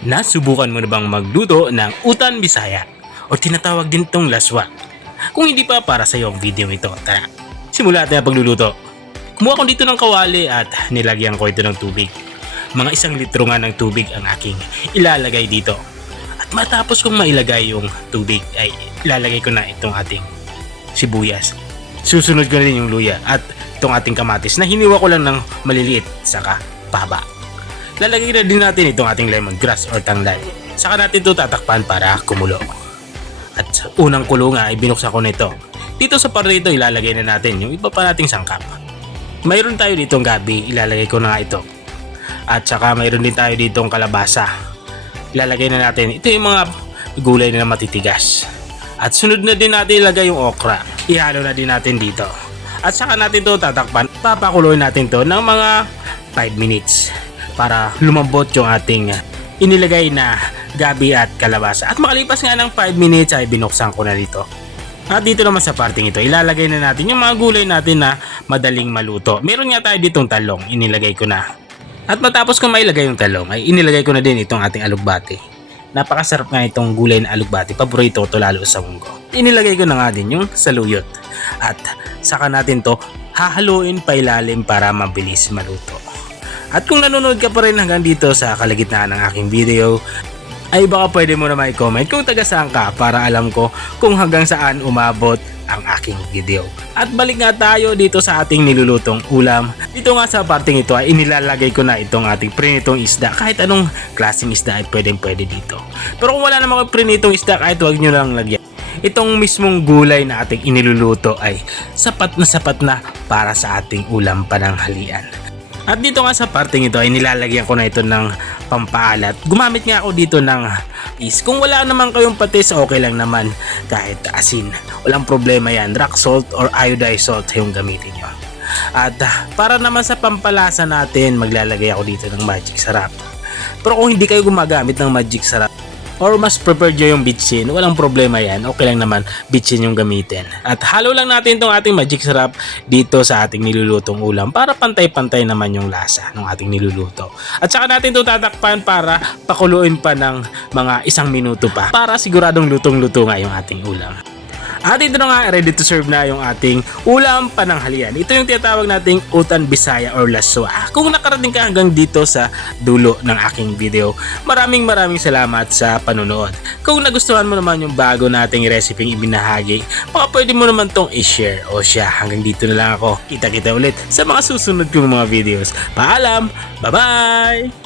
Nasubukan mo na bang magluto ng utan Bisaya o tinatawag din tong laswa? Kung hindi pa, para sa iyo ang video ito. Tara, simulan natin ang pagluluto. Kumuha ko dito ng kawali at nilagyan ko ito ng tubig. Mga 1 litro nga ng tubig ang aking ilalagay dito. At matapos kong mailagay yung tubig ay ilalagay ko na itong ating sibuyas. Susunod ko na rin yung luya at itong ating kamatis na hiniwa ko lang ng maliliit saka pahaba. Lalagay na din natin itong ating lemongrass or tanglad. Saka natin ito tatakpan para kumulo. At sa unang kulo nga ay binuksan ko nito. Dito sa parte ito ilalagay na natin yung iba pa nating sangkap. Mayroon tayo ditong gabi, ilalagay ko na nga ito. At saka mayroon din tayo ditong kalabasa. Ilalagay na natin. Ito yung mga gulay na matitigas. At sunod na din natin ilagay yung okra. Ihalo na din natin dito. At saka natin ito tatakpan. Papakuloy natin to ng mga 5 minutes. Para lumambot yung ating inilagay na gabi at kalabasa. At makalipas nga ng 5 minutes ay binuksan ko na dito. At dito naman sa parting ito, ilalagay na natin yung mga gulay natin na madaling maluto. Meron nga tayo ditong talong, inilagay ko na. At matapos ko mailagay yung talong, ay inilagay ko na din itong ating alugbati. Napakasarap nga itong gulay na alugbati, paborito to lalo sa munggo. Inilagay ko na nga din yung saluyot. At saka natin to hahaluin pa ilalim para mabilis maluto. At kung nanonood ka pa rin hanggang dito sa kalagitnaan ng aking video, ay baka pwede mo na may comment kung taga saan ka para alam ko kung hanggang saan umabot ang aking video. At balik nga tayo dito sa ating nilulutong ulam. Dito nga sa parting ito ay inilalagay ko na itong ating prinitong isda. Kahit anong klaseng isda ay pwede dito. Pero kung wala namang prinitong isda, kahit wag nyo lang lagyan. Itong mismong gulay na ating iniluluto ay sapat na para sa ating ulam pananghalian. At dito nga sa parting ito ay nilalagyan ko na ito ng pampaalat. Gumamit nga ako dito ng is. Kung wala naman kayong patis, okay lang naman. Kahit asin, walang problema yan. Rock salt or iodized salt yung gamitin nyo. At para naman sa pampalasa natin, maglalagay ako dito ng magic sarap. Pero kung hindi kayo gumagamit ng magic sarap, or mas preferred nyo yung bitchin, walang problema yan. Okay lang naman bitchin yung gamitin. At halo lang natin itong ating magic sarap dito sa ating nilulutong ulam para pantay-pantay naman yung lasa ng ating niluluto. At saka natin ito tatakpan para pakuluin pa ng mga 1 minuto pa para siguradong lutong-luto nga yung ating ulam. At ito na nga, ready to serve na yung ating ulam pananghalian. Ito yung tinatawag nating utan Bisaya or laswa. Kung nakarating ka hanggang dito sa dulo ng aking video, maraming salamat sa panonood. Kung nagustuhan mo naman yung bago nating recipe ibinahagi, baka pwede mo naman tong i-share. O siya, hanggang dito na lang ako. Kita-kita ulit sa mga susunod kong mga videos. Paalam! Bye-bye!